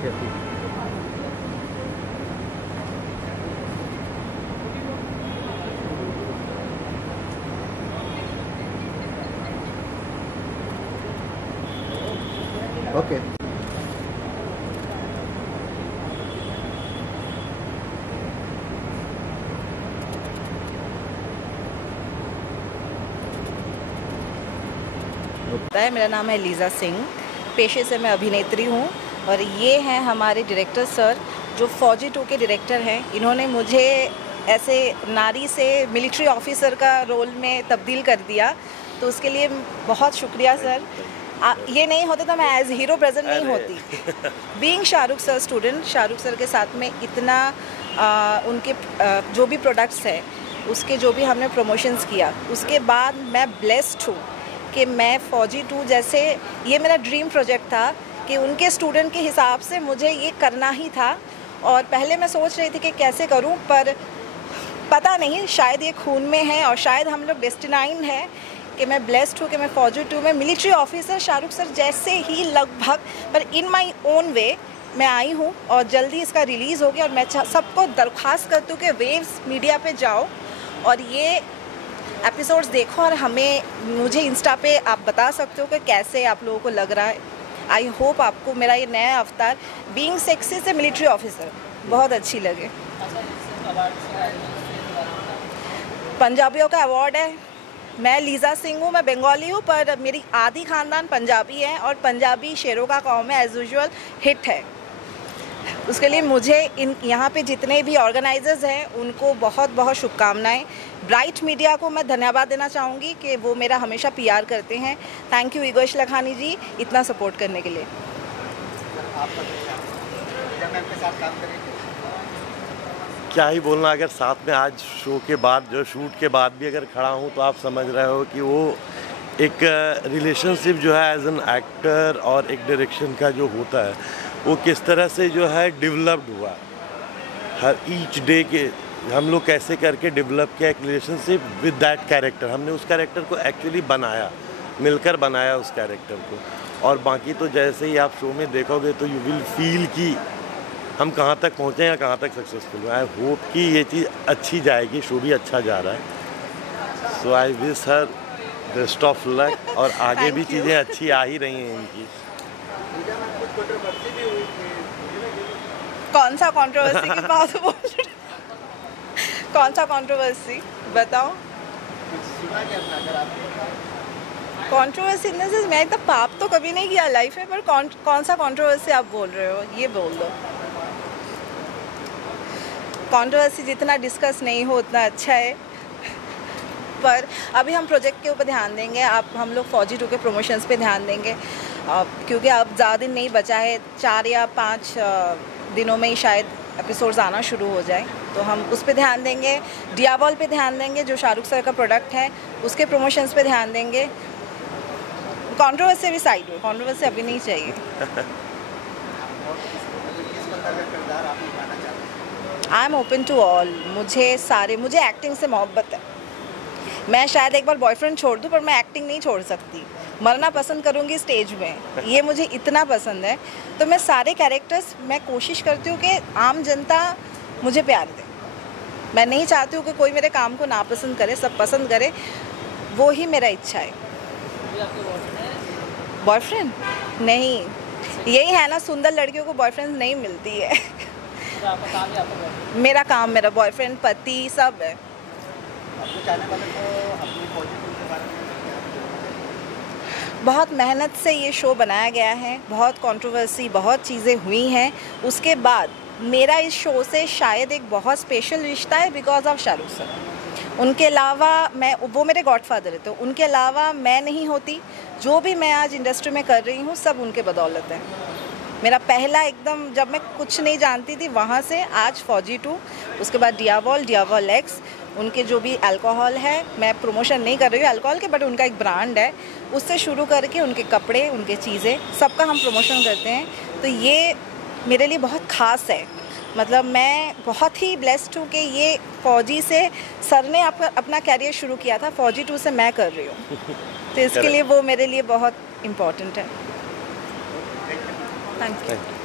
ठीक है, ठीक है। ओके। मेरा नाम है लीज़ा सिंह, पेशे से मैं अभिनेत्री हूँ और ये हैं हमारे डायरेक्टर सर जो फौजी 2 के डायरेक्टर हैं। इन्होंने मुझे ऐसे नारी से मिलिट्री ऑफिसर का रोल में तब्दील कर दिया, तो उसके लिए बहुत शुक्रिया सर। ये नहीं होता तो मैं एज हीरो प्रेजेंट नहीं होती। Being Shahrukh sir student, Shahrukh sir के साथ में इतना उनके जो भी प्रोडक्ट्स हैं उसके जो भी हमने प्रमोशंस किया, उसके बाद मैं ब्लेस्ड हूँ कि मैं फौजी 2 जैसे, ये मेरा ड्रीम प्रोजेक्ट था कि उनके स्टूडेंट के हिसाब से मुझे ये करना ही था। और पहले मैं सोच रही थी कि कैसे करूं, पर पता नहीं, शायद ये खून में है और शायद हम लोग डेस्टिनाइंड है कि मैं ब्लेस्ड हूँ कि मैं फौजी 2 में मिलिट्री ऑफिसर शाहरुख सर जैसे ही लगभग, पर इन माई ओन वे मैं आई हूँ और जल्दी इसका रिलीज़ हो गया। और मैं सबको दरख्वास्त करती हूँ कि वेव्स मीडिया पे जाओ और ये एपिसोड्स देखो और मुझे इंस्टा पे आप बता सकते हो कि कैसे आप लोगों को लग रहा है। आई होप आपको मेरा ये नया अवतार बीइंग सेक्सी से मिलिट्री ऑफिसर बहुत अच्छी लगे। पंजाबियों का अवार्ड है। मैं लीज़ा सिंह हूँ, मैं बंगाली हूँ, पर मेरी आधी ख़ानदान पंजाबी है और पंजाबी शेरों का कौम है, एज यूजुअल हिट है। उसके लिए मुझे यहाँ पे जितने भी ऑर्गेनाइजर्स हैं उनको बहुत बहुत शुभकामनाएं। ब्राइट मीडिया को मैं धन्यवाद देना चाहूँगी कि वो मेरा हमेशा पीआर करते हैं। थैंक यू ईगोश लखानी जी इतना सपोर्ट करने के लिए। क्या ही बोलना, अगर साथ में आज शो के बाद, जो शूट के बाद भी अगर खड़ा हूँ तो आप समझ रहे हो कि वो एक रिलेशनशिप जो है एज एन एक्टर और एक डायरेक्शन का जो होता है वो किस तरह से जो है डेवलप्ड हुआ। हर ईच डे के हम लोग कैसे करके डेवलप किया एक रिलेशनशिप विद दैट कैरेक्टर। हमने उस कैरेक्टर को एक्चुअली बनाया, मिलकर बनाया उस कैरेक्टर को। और बाकी तो जैसे ही आप शो में देखोगे तो यू विल फील कि हम कहाँ तक पहुँचे या कहाँ तक सक्सेसफुल हुए। आई होप कि ये चीज़ अच्छी जाएगी, शो भी अच्छा जा रहा है। So I wish her best of luck और आगे भी चीज़ें अच्छी आ ही रही हैं इनकी। कौन सा कंट्रोवर्सी की बात बोल रहे? कौन सा कंट्रोवर्सी बताओ? कंट्रोवर्सी इन द सेंस, मैं इतना पाप तो कभी नहीं किया लाइफ में, पर कौन सा कंट्रोवर्सी आप बोल रहे हो ये बोल दो। कंट्रोवर्सी जितना डिस्कस नहीं हो उतना अच्छा है। पर अभी हम प्रोजेक्ट के ऊपर ध्यान देंगे। हम लोग फौजी 2 के प्रमोशंस पे ध्यान देंगे क्योंकि अब ज़्यादा दिन नहीं बचा है, 4 या 5 दिनों में ही शायद एपिसोड्स आना शुरू हो जाए, तो हम उस पे ध्यान देंगे। डियावॉल पे ध्यान देंगे जो शाहरुख सर का प्रोडक्ट है, उसके प्रमोशंस पे ध्यान देंगे। कंट्रोवर्सी भी साइड हो, कंट्रोवर्सी अभी नहीं चाहिए। I am open to all. मुझे एक्टिंग से मोहब्बत है। मैं शायद एक बार बॉयफ्रेंड छोड़ दूं पर मैं एक्टिंग नहीं छोड़ सकती। मरना पसंद करूंगी स्टेज में, ये मुझे इतना पसंद है। तो मैं सारे कैरेक्टर्स, मैं कोशिश करती हूँ कि आम जनता मुझे प्यार दे। मैं नहीं चाहती हूँ कि कोई मेरे काम को नापसंद करे, सब पसंद करे, वो ही मेरा इच्छा है। बॉयफ्रेंड नहीं, यही है ना, सुंदर लड़कियों को बॉयफ्रेंड नहीं मिलती है। मेरा काम, मेरा बॉयफ्रेंड, पति सब है। बहुत मेहनत से ये शो बनाया गया है, बहुत कंट्रोवर्सी, बहुत चीज़ें हुई हैं। उसके बाद मेरा इस शो से शायद एक बहुत स्पेशल रिश्ता है बिकॉज ऑफ शाहरुख सर। उनके अलावा वो मेरे गॉडफादर है, तो उनके अलावा मैं नहीं होती। जो भी मैं आज इंडस्ट्री में कर रही हूँ सब उनके बदौलत है। मेरा पहला एकदम, जब मैं कुछ नहीं जानती थी, वहाँ से आज फौजी 2, उसके बाद डियावॉल एक्स, उनके जो भी अल्कोहल है, मैं प्रमोशन नहीं कर रही हूँ अल्कोहल के, बट उनका एक ब्रांड है, उससे शुरू करके उनके कपड़े, उनके चीज़ें, सबका हम प्रमोशन करते हैं। तो ये मेरे लिए बहुत ख़ास है। मतलब मैं बहुत ही ब्लेस्ड हूँ कि ये फौजी से सर ने अपना कैरियर शुरू किया था, फौजी 2 से मैं कर रही हूँ। तो इसके लिए वो मेरे लिए बहुत इम्पोर्टेंट है। Thank you.